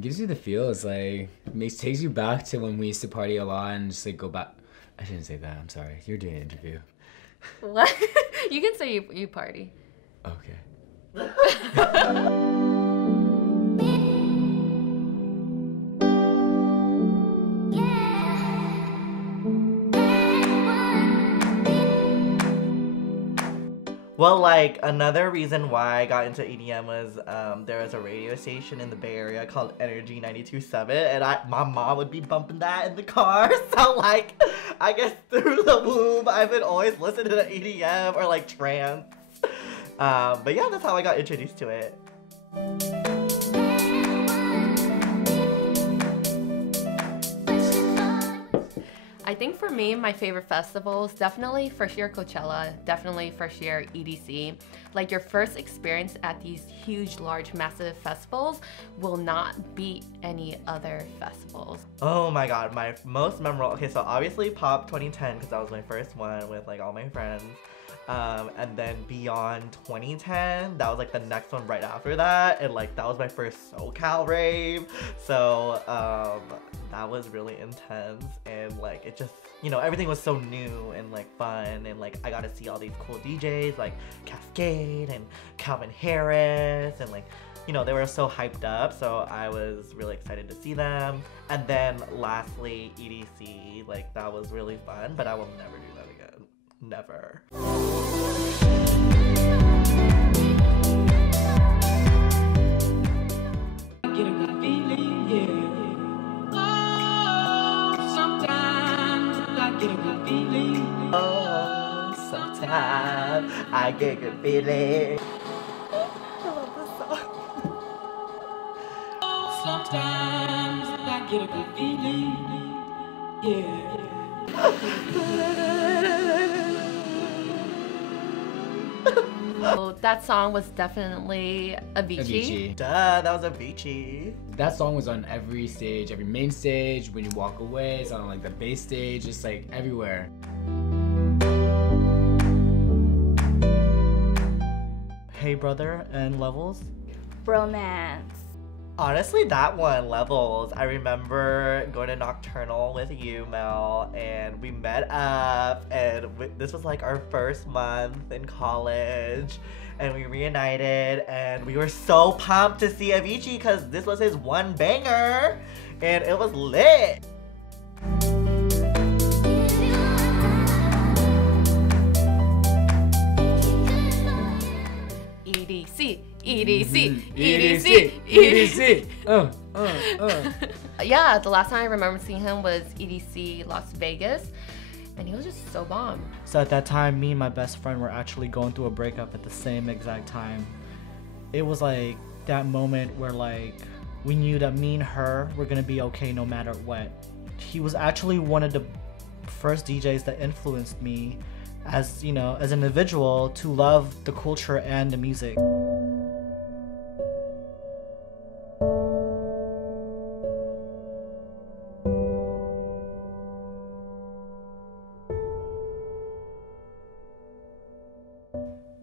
It gives you the feels, like, takes you back to when we used to party a lot and just like go back. I shouldn't say that, I'm sorry. You're doing an interview. What? You can say you party. Okay. Well, like, another reason why I got into EDM was there was a radio station in the Bay Area called Energy 92.7, and my mom would be bumping that in the car. So, like, I guess through the womb, I've been always listening to EDM or, like, trance. But yeah, that's how I got introduced to it. I think for me, my favorite festivals, definitely first year Coachella, definitely first year EDC. Like your first experience at these huge, large, massive festivals will not beat any other festivals. Oh my god, my most memorable, okay, so obviously Pop 2010, because that was my first one with like all my friends. And then Beyond 2010, that was like the next one right after that, and like that was my first SoCal rave. So that was really intense, and like it just, you know, everything was so new and like fun, and like I got to see all these cool DJs like Cascade and Calvin Harris, and like, you know, they were so hyped up, so I was really excited to see them. And then lastly, EDC, like that was really fun, but I will never do that again. Never. Oh, sometimes I get a good feeling. I love this song. Sometimes I get a good feeling, yeah. So that song was definitely Avicii. Duh, that was Avicii. That song was on every stage, every main stage. When you walk away, it's on like the base stage, just like everywhere. Hey Brother and Levels. Romance. Honestly, that one, Levels. I remember going to Nocturnal with you, Mel, and we met up, and this was like our first month in college, and we reunited, and we were so pumped to see Avicii because this was his one banger, and it was lit. EDC, EDC, EDC, EDC, EDC. Yeah, the last time I remember seeing him was EDC Las Vegas, and he was just so bomb. So at that time, me and my best friend were actually going through a breakup at the same exact time. It was like that moment where like we knew that me and her were gonna be okay no matter what. He was actually one of the first DJs that influenced me as, you know, as an individual to love the culture and the music.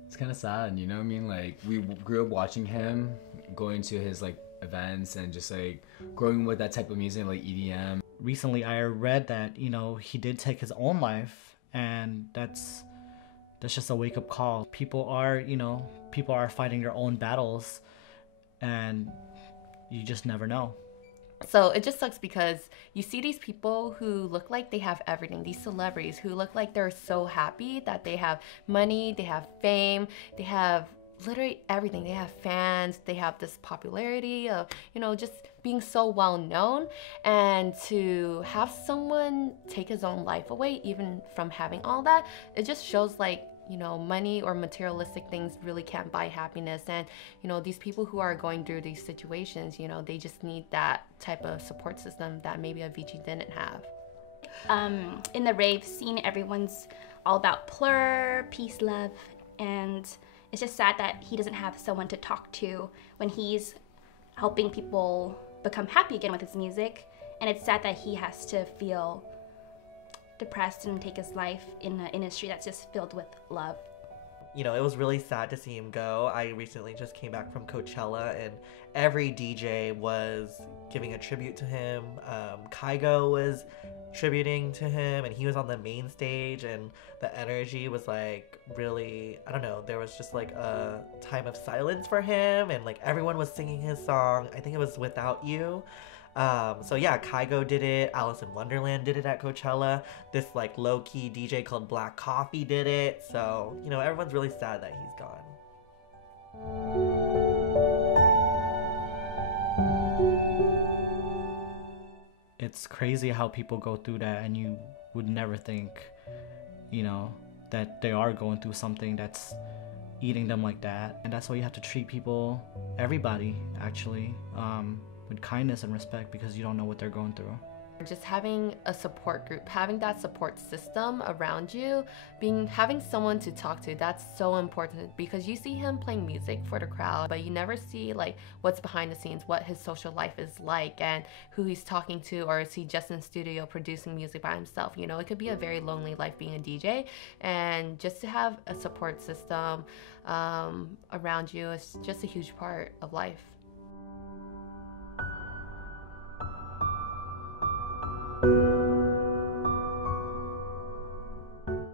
It's kind of sad, you know what I mean? Like, we grew up watching him, going to his like events and just like growing with that type of music, like EDM. Recently I read that, you know, he did take his own life, and that's just a wake-up call. People are, you know, people are fighting their own battles, and you just never know. So it just sucks because you see these people who look like they have everything, these celebrities who look like they're so happy that they have money, they have fame, they have literally everything. They have fans, they have this popularity of, you know, just being so well known, and to have someone take his own life away even from having all that, it just shows like, you know, money or materialistic things really can't buy happiness. And, you know, these people who are going through these situations, you know, they just need that type of support system that maybe Avicii didn't have. In the rave scene, everyone's all about plur, peace, love, and it's just sad that he doesn't have someone to talk to when he's helping people become happy again with his music. And it's sad that he has to feel depressed and take his life in an industry that's just filled with love. you know, it was really sad to see him go. I recently just came back from Coachella, and every DJ was giving a tribute to him. Kygo was tributing to him, and he was on the main stage, and the energy was like really, I don't know, there was just like a time of silence for him, and like everyone was singing his song. I think it was Without You. So yeah, Kygo did it, Alice in Wonderland did it at Coachella, this like low-key DJ called Black Coffee did it, so, you know, everyone's really sad that he's gone. It's crazy how people go through that, and you would never think, you know, that they are going through something that's eating them like that. And that's why you have to treat people, everybody actually, with kindness and respect, because you don't know what they're going through. Just having a support group, having that support system around you, having someone to talk to, that's so important, because you see him playing music for the crowd, but you never see like what's behind the scenes, what his social life is like, and who he's talking to, or is he just in studio producing music by himself. You know, it could be a very lonely life being a DJ, and just to have a support system around you is just a huge part of life.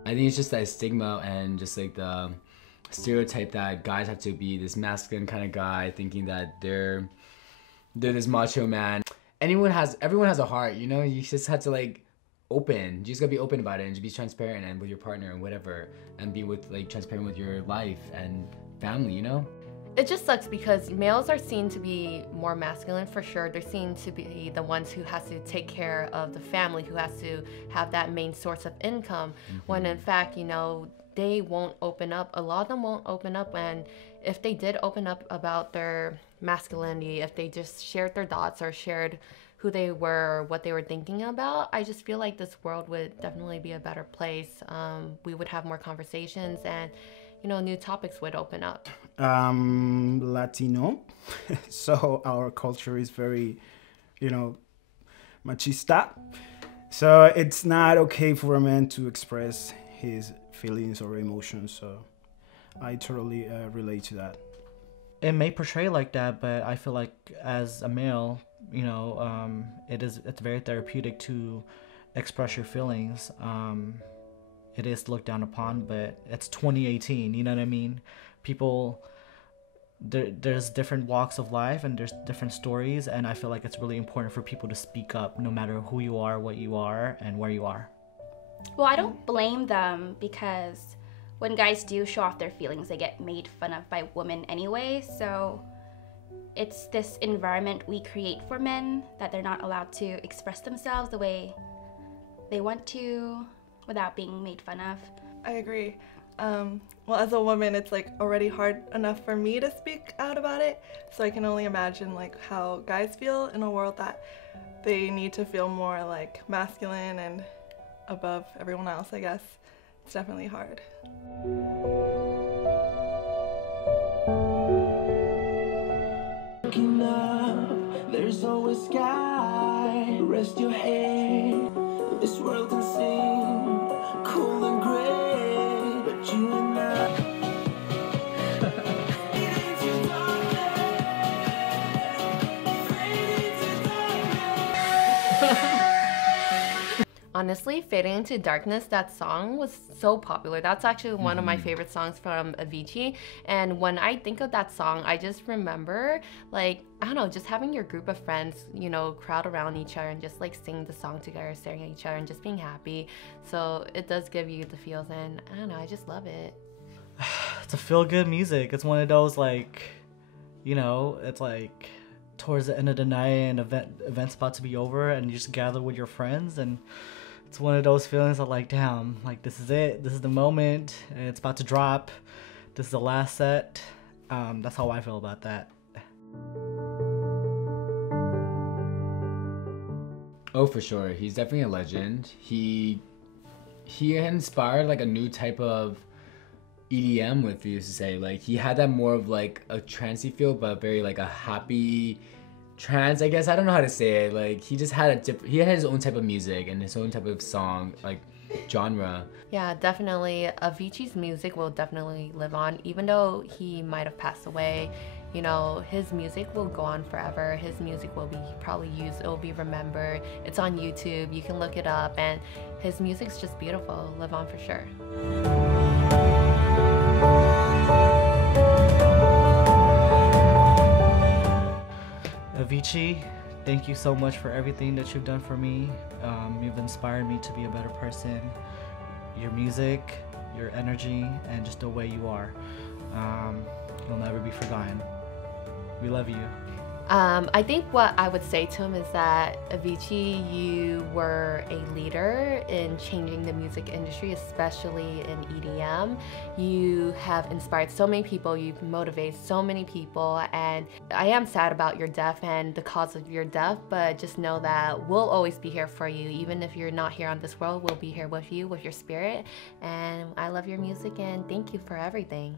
I think it's just that stigma and just like the stereotype that guys have to be this masculine kind of guy, thinking that they're this macho man. Everyone has a heart, you know. You just have to like open. You just gotta be open about it and just be transparent and with your partner and whatever, and be transparent with your life and family, you know. It just sucks because males are seen to be more masculine for sure. They're seen to be the ones who has to take care of the family, who has to have that main source of income, when in fact, you know, they won't open up. A lot of them won't open up, and if they did open up about their masculinity, if they just shared their thoughts or shared who they were or what they were thinking about, I just feel like this world would definitely be a better place. We would have more conversations, and you know, new topics would open up. Latino, so our culture is very, you know, machista. So it's not okay for a man to express his feelings or emotions. So I totally relate to that. It may portray like that, but I feel like as a male, you know, it's very therapeutic to express your feelings. It is looked down upon, but it's 2018, you know what I mean? People, there's different walks of life and there's different stories, and I feel like it's really important for people to speak up no matter who you are, what you are, and where you are. Well, I don't blame them, because when guys do show off their feelings, they get made fun of by women anyway, so it's this environment we create for men that they're not allowed to express themselves the way they want to, without being made fun of. I agree. Well, as a woman, it's like already hard enough for me to speak out about it, so I can only imagine like how guys feel in a world that they need to feel more like masculine and above everyone else, I guess. It's definitely hard. Looking up, there's always sky. Rest your head. This world can seem cool and gray, but you and I. Honestly, Fading into Darkness, that song was so popular. That's actually one of my favorite songs from Avicii. And when I think of that song, I just remember, like, I don't know, just having your group of friends, you know, crowd around each other and just like sing the song together, staring at each other and just being happy. So it does give you the feels, and I don't know, I just love it. It's a feel-good music. It's one of those, like, you know, it's like towards the end of the night and event's about to be over and you just gather with your friends, and it's one of those feelings of like, damn, like this is it, this is the moment, and it's about to drop, this is the last set. That's how I feel about that. Oh, for sure, he's definitely a legend. He inspired like a new type of EDM, with you to say, like he had that more of like a trancey feel, but very like a happy trance, I guess. I don't know how to say it. Like he just had he had his own type of music and his own type of song. Like genre. Yeah, definitely. Avicii's music will definitely live on, even though he might have passed away. You know, his music will go on forever. His music will be probably used, it will be remembered. It's on YouTube, you can look it up, and his music's just beautiful. Live on for sure. Avicii, thank you so much for everything that you've done for me. You've inspired me to be a better person. Your music, your energy, and just the way you are. You'll never be forgotten. We love you. I think what I would say to him is that, Avicii, you were a leader in changing the music industry, especially in EDM. You have inspired so many people, you've motivated so many people, and I am sad about your death and the cause of your death, but just know that we'll always be here for you. Even if you're not here on this world, we'll be here with you, with your spirit, and I love your music, and thank you for everything.